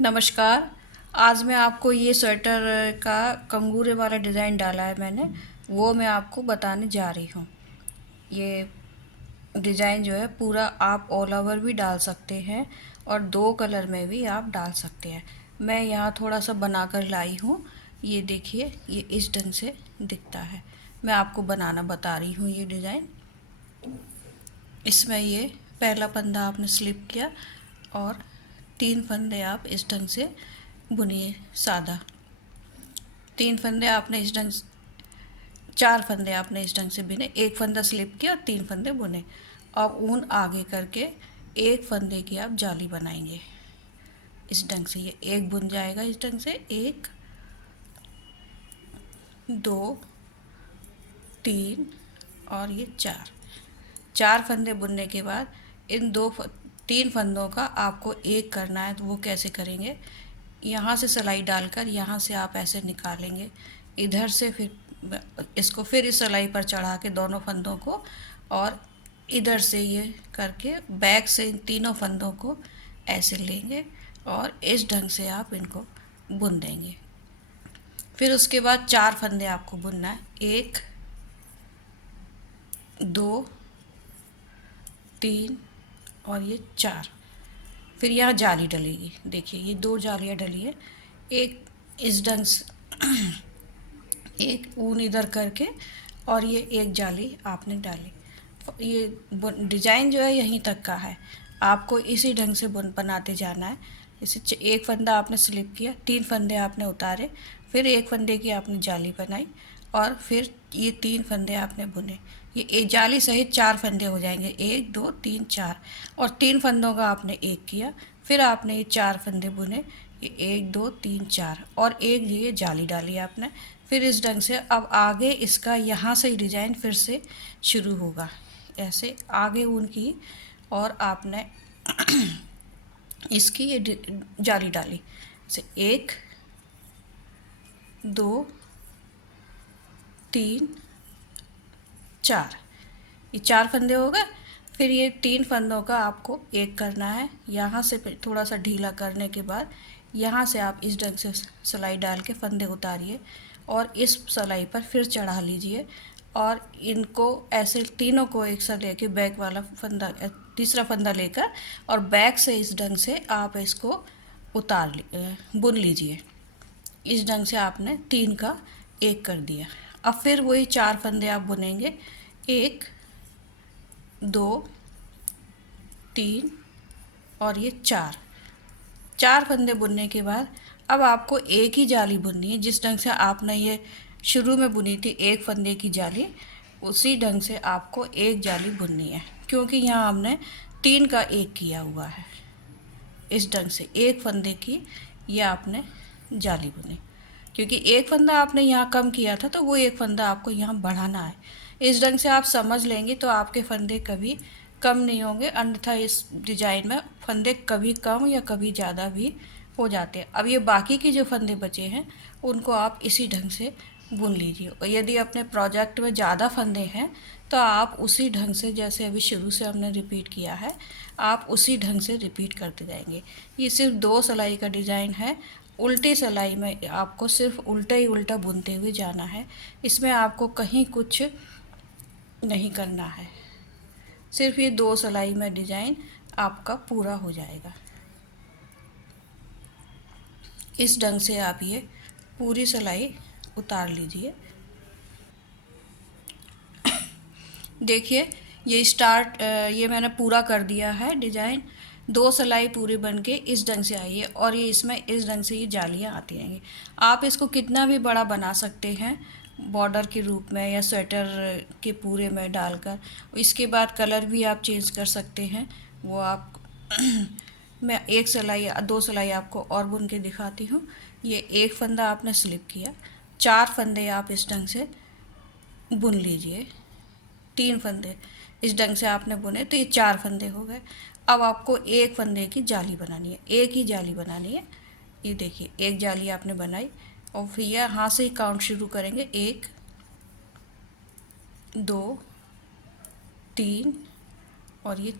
नमस्कार। आज मैं आपको ये स्वेटर का कंगूरे वाला डिज़ाइन डाला है मैंने, वो मैं आपको बताने जा रही हूँ। ये डिज़ाइन जो है पूरा आप ऑल ओवर भी डाल सकते हैं और 2 कलर में भी आप डाल सकते हैं। मैं यहाँ थोड़ा-सा बनाकर लाई हूँ। ये देखिए, ये इस ढंग से दिखता है। मैं आपको बनाना बता रही हूँ ये डिज़ाइन। इसमें ये पहला फंदा आपने स्लिप किया और 3 फंदे आप इस ढंग से बुनिए सादा। 3 फंदे आपने इस ढंग से 4 फंदे आपने इस ढंग से बुने, 1 फंदा स्लिप किया और 3 फंदे बुने। अब ऊन आगे करके 1 फंदे की आप जाली बनाएंगे इस ढंग से। ये एक बुन जाएगा इस ढंग से, 1 2 3 और ये 4 फंदे बुनने के बाद इन 3 फंदों का आपको एक करना है। तो वो कैसे करेंगे, यहाँ से सिलाई डालकर यहाँ से आप ऐसे निकालेंगे, इधर से फिर इसको फिर इस सिलाई पर चढ़ा के दोनों फंदों को, और इधर से ये करके बैक से इन तीनों फंदों को ऐसे लेंगे और इस ढंग से आप इनको बुन देंगे। फिर उसके बाद 4 फंदे आपको बुनना है, 1 2 3 और ये 4। फिर यहाँ जाली डलेगी, देखिए ये 2 जालियाँ डली है। एक इस ढंग से एक ऊन इधर करके और ये एक जाली आपने डाली। ये डिजाइन जो है यहीं तक का है, आपको इसी ढंग से बनाते जाना है। इसे एक फंदा आपने स्लिप किया, 3 फंदे आपने उतारे, फिर एक फंदे की आपने जाली बनाई और फिर ये 3 फंदे आपने बुने। ये एक जाली सहित 4 फंदे हो जाएंगे, 1 2 3 4, और 3 फंदों का आपने एक किया, फिर आपने ये 4 फंदे बुने, ये 1 2 3 4 और एक ये जाली डाली आपने। फिर इस ढंग से अब आगे इसका यहाँ से ही डिजाइन फिर से शुरू होगा, ऐसे आगे ऊन की, और आपने इसकी ये जाली डाली, जैसे 1 2 3 4, ये 4 फंदे हो गए। फिर ये 3 फंदों का आपको एक करना है, यहाँ से फिर थोड़ा सा ढीला करने के बाद यहाँ से आप इस ढंग से सिलाई डाल के फंदे उतारिए और इस सिलाई पर फिर चढ़ा लीजिए, और इनको ऐसे तीनों को एक साथ लेके बैक वाला फंदा, तीसरा फंदा लेकर और बैक से इस ढंग से आप इसको बुन लीजिए। इस ढंग से आपने 3 का एक कर दिया। अब फिर वही 4 फंदे आप बुनेंगे, 1 2 3 और ये 4 फंदे बुनने के बाद अब आपको एक ही जाली बुननी है। जिस ढंग से आपने ये शुरू में बुनी थी एक फंदे की जाली, उसी ढंग से आपको एक जाली बुननी है, क्योंकि यहाँ हमने 3 का एक किया हुआ है। इस ढंग से एक फंदे की ये आपने जाली बुनी, क्योंकि एक फंदा आपने यहाँ कम किया था तो वो एक फंदा आपको यहाँ बढ़ाना है। इस ढंग से आप समझ लेंगे तो आपके फंदे कभी कम नहीं होंगे, अन्यथा इस डिजाइन में फंदे कभी कम या कभी ज़्यादा भी हो जाते हैं। अब ये बाकी के जो फंदे बचे हैं उनको आप इसी ढंग से बुन लीजिए, और यदि अपने प्रोजेक्ट में ज़्यादा फंदे हैं तो आप उसी ढंग से, जैसे अभी शुरू से हमने रिपीट किया है, आप उसी ढंग से रिपीट करते जाएंगे। ये सिर्फ 2 सिलाई का डिज़ाइन है। उल्टी सिलाई में आपको सिर्फ उल्टा ही उल्टा बुनते हुए जाना है, इसमें आपको कहीं कुछ नहीं करना है। सिर्फ ये 2 सिलाई में डिज़ाइन आपका पूरा हो जाएगा। इस ढंग से आप ये पूरी सिलाई उतार लीजिए। देखिए ये मैंने पूरा कर दिया है डिज़ाइन। 2 सिलाई पूरी बन के इस ढंग से आई है, और ये इसमें इस ढंग से ये जालियाँ आती रहेंगी। आप इसको कितना भी बड़ा बना सकते हैं बॉर्डर के रूप में या स्वेटर के पूरे में डालकर। इसके बाद कलर भी आप चेंज कर सकते हैं, वो आप मैं एक सिलाई 2 सिलाई आपको और बुन के दिखाती हूँ। ये एक फंदा आपने स्लिप किया, 4 फंदे आप इस ढंग से बुन लीजिए, 3 फंदे इस ढंग से आपने बुने तो ये 4 फंदे हो गए। अब आपको एक फंदे की जाली बनानी है, एक ही जाली बनानी है। ये देखिए एक जाली आपने बनाई, और फिर यहाँ से ही काउंट शुरू करेंगे, 1 2 3 और ये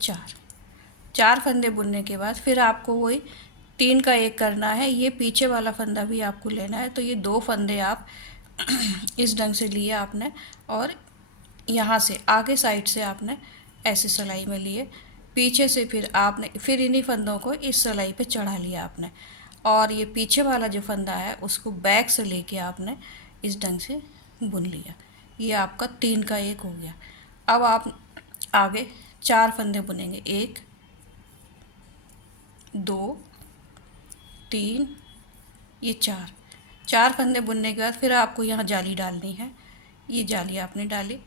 4 फंदे बुनने के बाद फिर आपको वही 3 का एक करना है। ये पीछे वाला फंदा भी आपको लेना है, तो ये 2 फंदे आप इस ढंग से लिए आपने, और यहाँ से आगे साइड से आपने ऐसे सिलाई में लिए, पीछे से फिर आपने फिर इन्हीं फंदों को इस सिलाई पे चढ़ा लिया आपने, और ये पीछे वाला जो फंदा है उसको बैक से लेके आपने इस ढंग से बुन लिया। ये आपका 3 का एक हो गया। अब आप आगे 4 फंदे बुनेंगे, 1 2 3, ये 4 फंदे बुनने के बाद फिर आपको यहाँ जाली डालनी है। ये जाली आपने डाली,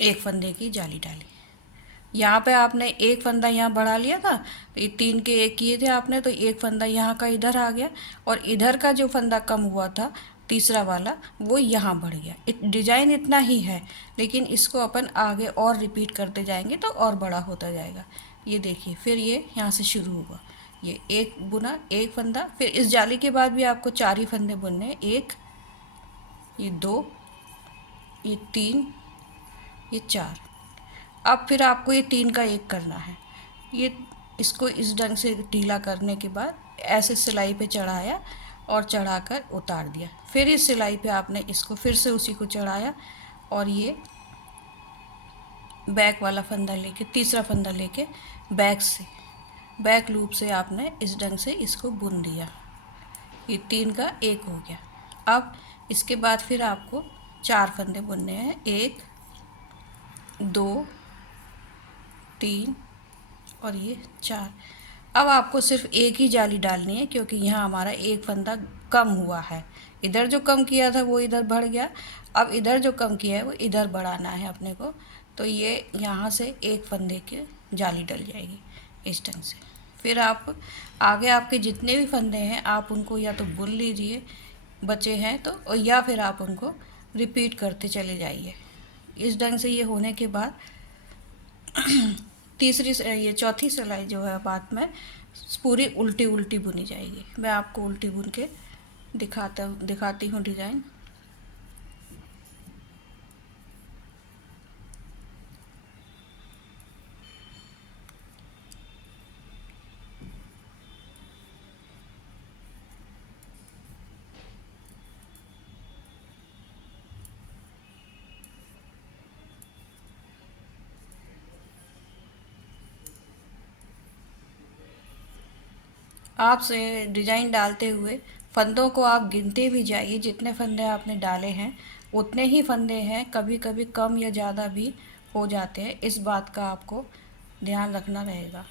एक फंदे की जाली डाली। यहाँ पे आपने एक फंदा यहाँ बढ़ा लिया था, तो ये 3 के एक किए थे आपने, तो एक फंदा यहाँ का इधर आ गया, और इधर का जो फंदा कम हुआ था तीसरा वाला, वो यहाँ बढ़ गया। डिजाइन इतना ही है, लेकिन इसको अपन आगे और रिपीट करते जाएंगे तो और बड़ा होता जाएगा। ये देखिए, फिर ये यहाँ से शुरू हुआ, ये एक बुना, एक फंदा, फिर इस जाली के बाद भी आपको 4 ही फंदे बुनने, 1, ये 2, ये 3, ये 4। अब फिर आपको ये 3 का एक करना है। ये इसको इस ढंग से ढीला करने के बाद ऐसे सिलाई पे चढ़ाया और चढ़ाकर उतार दिया। फिर इस सिलाई पे आपने इसको फिर से उसी को चढ़ाया, और ये बैक वाला फंदा लेके, तीसरा फंदा लेके बैक से, बैक लूप से आपने इस ढंग से इसको बुन दिया। ये 3 का एक हो गया। अब इसके बाद फिर आपको 4 फंदे बुनने हैं, 1 2 3 और ये 4। अब आपको सिर्फ एक ही जाली डालनी है, क्योंकि यहाँ हमारा एक फंदा कम हुआ है। इधर जो कम किया था वो इधर बढ़ गया, अब इधर जो कम किया है वो इधर बढ़ाना है अपने को। तो ये यहाँ से एक फंदे की जाली डल जाएगी इस ढंग से। फिर आप आगे आपके जितने भी फंदे हैं आप उनको या तो बुन लीजिए बचे हैं तो, और या फिर आप उनको रिपीट करते चले जाइए। इस ढंग से ये होने के बाद तीसरी ये चौथी सिलाई जो है बाद में पूरी उल्टी उल्टी बुनी जाएगी। मैं आपको उल्टी बुन के दिखाती हूँ डिज़ाइन। आपसे डिज़ाइन डालते हुए फंदों को आप गिनते भी जाइए, जितने फंदे आपने डाले हैं उतने ही फंदे हैं, कभी कभी कम या ज़्यादा भी हो जाते हैं, इस बात का आपको ध्यान रखना रहेगा।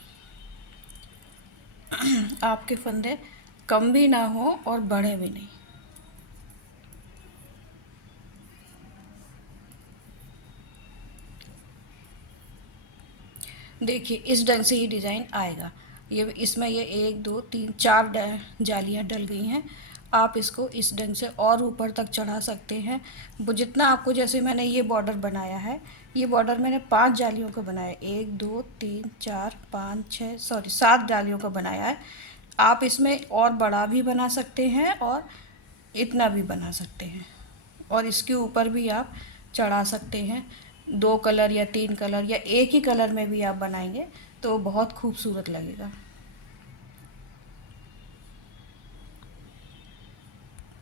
आपके फंदे कम भी ना हो और बढ़े भी नहीं। देखिए इस ढंग से ये डिज़ाइन आएगा। ये इसमें ये 1 2 3 4 जालियाँ डल गई हैं। आप इसको इस ढंग से और ऊपर तक चढ़ा सकते हैं, वो जितना आपको, जैसे मैंने ये बॉर्डर बनाया है, ये बॉर्डर मैंने 5 जालियों का बनाया है, 1 2 3 4 5 6 सॉरी 7 जालियों का बनाया है। आप इसमें और बड़ा भी बना सकते हैं और इतना भी बना सकते हैं, और इसके ऊपर भी आप चढ़ा सकते हैं। 2 कलर या 3 कलर या एक ही कलर में भी आप बनाएंगे तो बहुत खूबसूरत लगेगा।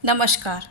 नमस्कार।